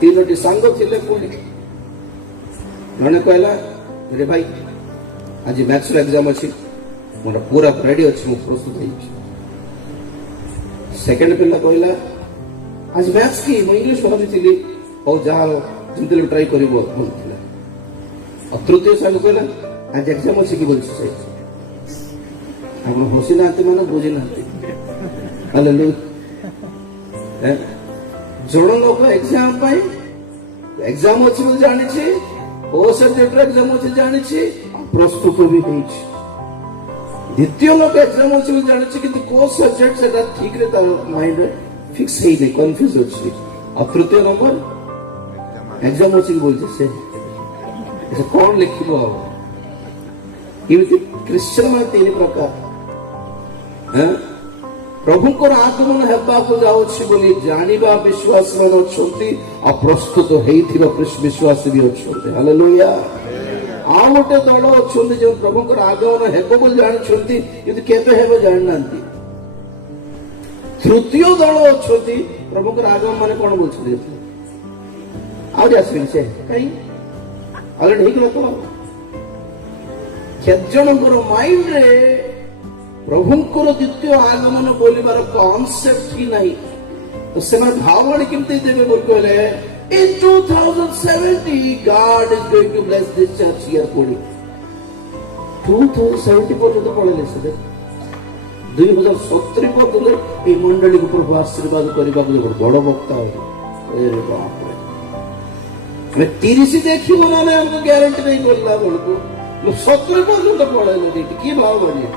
तीनोटी सांग थिले पुणी जने कहला रे भाई आज मैथ्स एग्जाम अच्छी मोर पूरा रेडी अच्छी मु प्रस्तुत है। सेकंड पिला कहला आज मैथ्स की मु इंग्लिश भाभी और जहाँ जमती ट्राई कर तृतीय सांग कहला आज एग्जाम अच्छी कि बोल हसी ना मान बुझी ना जन लोक एग्जाम एग्जाम अच्छी बोल जानी ओ सब्जेक्ट एग्जाम अच्छी जानी प्रस्तुत भी द्वितीय लोक एग्जाम अच्छी बोल जानी कि को सब्जेक्ट से ठीक रे तार माइंड फिक्स है नहीं कंफ्यूज अच्छी और तृतीय नंबर एग्जाम अच्छी बोलते से कौन लिखिबो क्रिश्चियन मान तीन प्रकार प्रभुंकर आगमन हेबाकु जाउछि बोली जानिबा विश्वास मन अछंती आ प्रस्तुत हेइथिबा विश्वास भी अछंती। हालेलुया। आ गोटे दल अछंती जे प्रभुंकर आगमन हेबो बोली जानिछंती किंतु केबे हेबो जाननांती। तृतीय दल अछंती प्रभुंकर आगमन माने कोन बोलछथि आउरी आसबे से काई ऑलरेडी हेकलो तो केजनकर माइंड रे प्रभुंकर द्वितीय आगमन बोलिबार कॉन्सेप्ट ही नहीं तो से भावना केमती देवे बोल कहले in 2070 God is going to bless this church here कोडी 2070 पर्यंत पळले से 2070 पर्यंत ए मंडली को प्रभु आशीर्वाद करबा को बड़ वक्ता हो ए रे बाप रे मैं 30 देखिबो ना हमको गारंटी नहीं बोलला बोल को 70 पर्यंत पळले की भाव बढ़िया